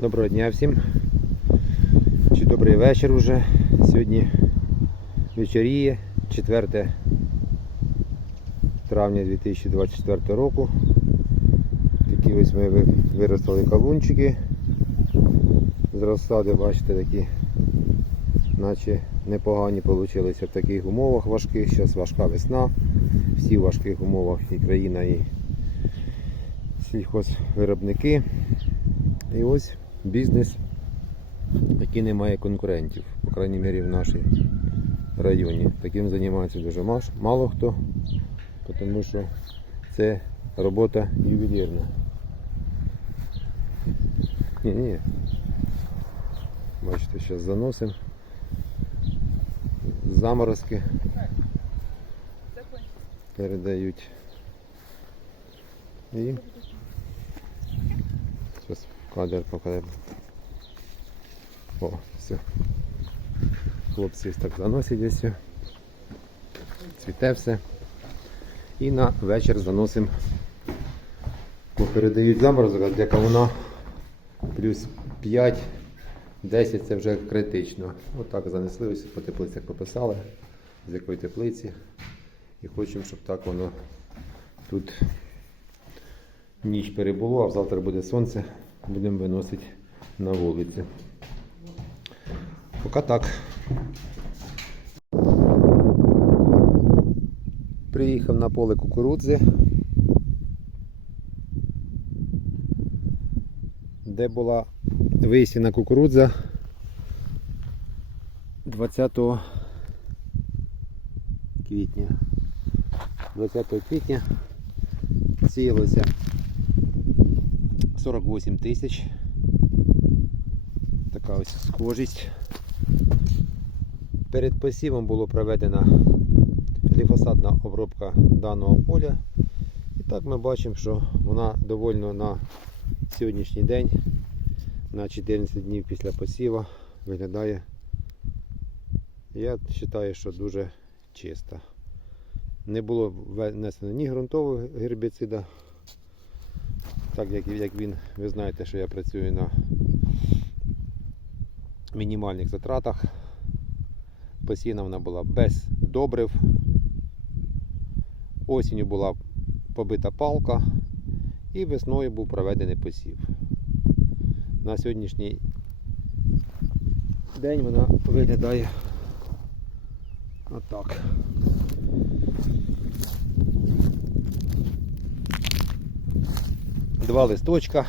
Доброго дня всім. Чи добрий вечір уже. Сьогодні вечоріє 4 травня 2024 року. Такі ось ми ви- виростили кавунчики. З розсади, бачите, такі, наче непогані вийшли в таких умовах важких. Зараз важка весна. Всі в важких умовах і країна, і сільхозвиробники. І ось бізнес, який не має конкурентів, по крайній мірі в нашій районі. Таким займається дуже мало хто, тому що це робота ювелірна. Ні, ні. Бачите, зараз заносимо. Заморозки передають. І зараз кадр покажемо. О, все. Хлопці так заносять десь. Цвіте все. І на вечір заносимо. Бо передають заморозок, для кавуна плюс 5, 10 це вже критично. Отак занесли, ось по теплицях пописали, з якої теплиці. І хочемо, щоб так воно тут ніч перебуло, а завтра буде сонце, будемо виносити на вулицю. Поки так. Приїхав на поле кукурудзи, де була висіна кукурудза 20 квітня. 20 квітня сіялося 48 тисяч. Така ось схожість. Перед посівом було проведена гліфосатна обробка даного поля. І так ми бачимо, що вона довольно на сьогоднішній день, на 14 днів після посіву, виглядає, я вважаю, що дуже чиста. Не було внесено ні ґрунтового гербіцида, так як, як він, ви знаєте, що я працюю на мінімальних затратах. Посіяна вона була без добрив. Осінню була побита палка і весною був проведений посів. На сьогоднішній день вона виглядає отак. Два листочка.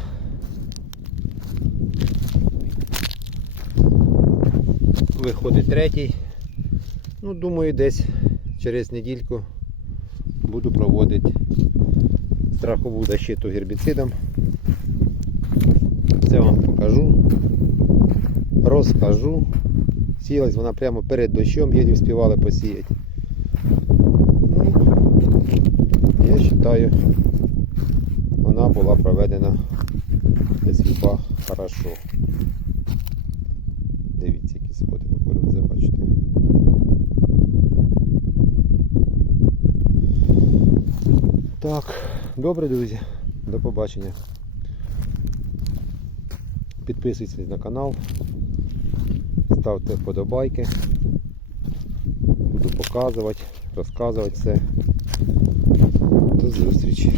Виходить третій. Ну, думаю, десь через недільку буду проводити страхову защиту гербіцидом. Це вам покажу, розкажу. Сілась вона прямо перед дощом, єлі вспівали посіяти. Ну, я вважаю, вона була проведена СВП хорошо. Дивіться, які сходи кукурудзи, бачите. Так, добре, друзі. До побачення. Підписуйтесь на канал, ставте вподобайки. Буду показувати, розказувати все. До зустрічі.